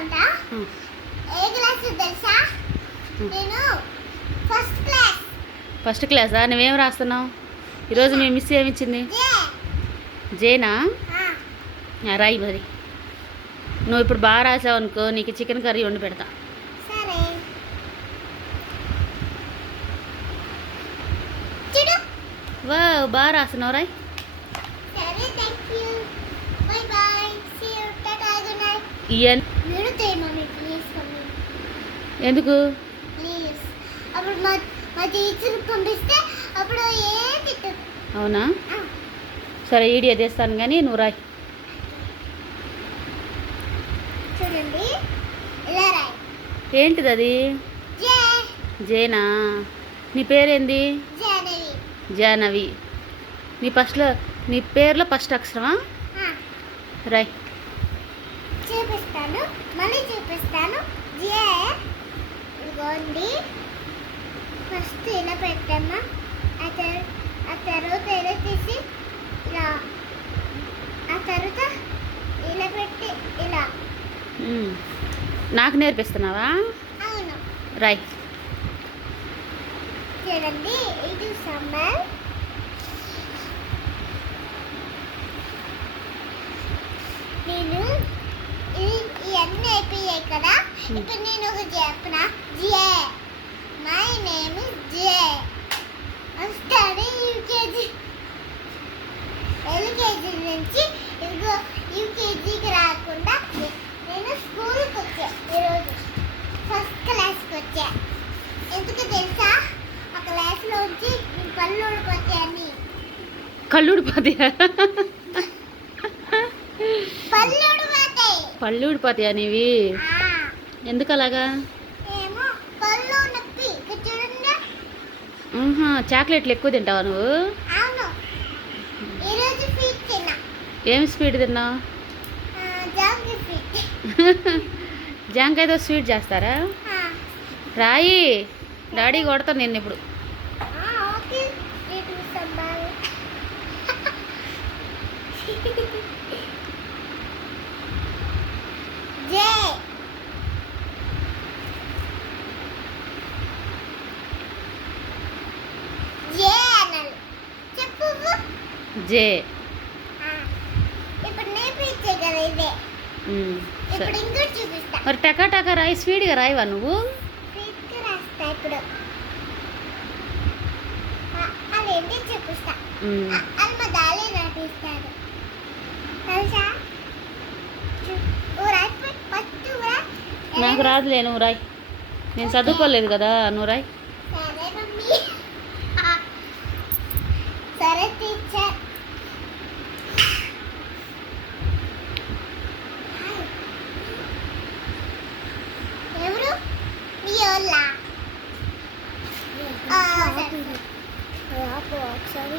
అంట ఏ క్లాస్ తెలుసా? నేను ఫస్ట్ క్లాసా? నువ్వేం రాస్తున్నావు ఈరోజు? మీ మిస్ ఏమిచ్చింది? జేనా? రాయి మరి. నువ్వు ఇప్పుడు బాగా రాసావు అనుకో, నీకు చికెన్ కర్రీ వండి పెడతా. సరే. వా, బాగా రాస్తున్నావు రాయ్. సరే, thank you. Bye bye. See you. టాటా, గుడ్ నైట్. మీరు మమ్మీ ప్లీజ్ మమ్మీ. ఎందుకు? ప్లీజ్. అప్పుడు మా టీచర్ పంపిస్తే అప్పుడు ఏం తిట్టదు. అవునా? సరే, ఈడియో తెస్తాను కానీ నువ్వు రాయ్. చూడండి, ఇలా రాయ్. ఏంటిది అది? జే. జేనా? నీ పేరేంది? జానవి. జానవి. నీ పేర్లో ఫస్ట్ అక్షరమా? రాయ్. చూపిస్తాను, మళ్ళీ చూపిస్తాను. జే. ఇదిగోండి, ఫస్ట్ ఇలా పెట్టమ్మా. ఆ తర్వాత ఇలా తీసి ఇలా, ఆ తర్వాత ఇలా పెట్టి ఇలా. నాకు నేర్పిస్తున్నావా? అవును. రాయ్. చూడండి, ఇది సమ్మర్. నేను ఇవన్నీ అయిపోయాయి కదా. ఇప్పుడు నేను ఒక చెప్పిన జే. మై నేమ్ ఇస్ జే. వస్తాడు యూకేజీ. ఎల్కేజీ నుంచి ఇదిగో యూకేజీకి రాకుండా నేను స్కూల్కి వచ్చా. ఈరోజు ఫస్ట్ క్లాస్కి వచ్చా. ఎందుకు తెలుసా? ఆ క్లాస్లో వచ్చి పళ్ళు ఊడిపోతాయని. కళ్ళు ఊడిపోతాయా? పళ్ళు ఊడిపోతాయి. పళ్ళు ఊడిపోతాయా నీవి? ఎందుకు అలాగా? ఏమో, పళ్ళు నొప్పి. చూడండి. చాక్లెట్లు ఎక్కువ తింటావా నువ్వు? అవును. ఈరోజు స్వీట్ తిన్నా. ఏమి స్వీట్ తిన్నావు? జాంగ్రీ స్వీట్. జాంకాయతో స్వీట్ చేస్తారా? రాయి, డాడీ కొడతాను నిన్ను ఇప్పుడు. ఓకే. ఇది సంబాల్. జే. జే అనాలి. చెప్పు. జే. ఇప్పుడు నేర్పించే కదా ఇదే. ఇప్పుడు ఇంకోటి చూపిస్తా. మరి టకా టకా రాయి, స్వీట్గా రాయివా నువ్వు? స్వీట్గా రాస్తా ఇప్పుడు. అదేంటి చూపిస్తా. అది మా దాలే నటిస్తాడు తెలుసా? నాకు రాదులే, నువ్వు రాయ్. నేను చదువుకోలేదు కదా, నువ్వు రాయ్. సరే మమ్మీ. సరే టీచర్. ఎవరు? మీ వాళ్ళ? ఒకసారి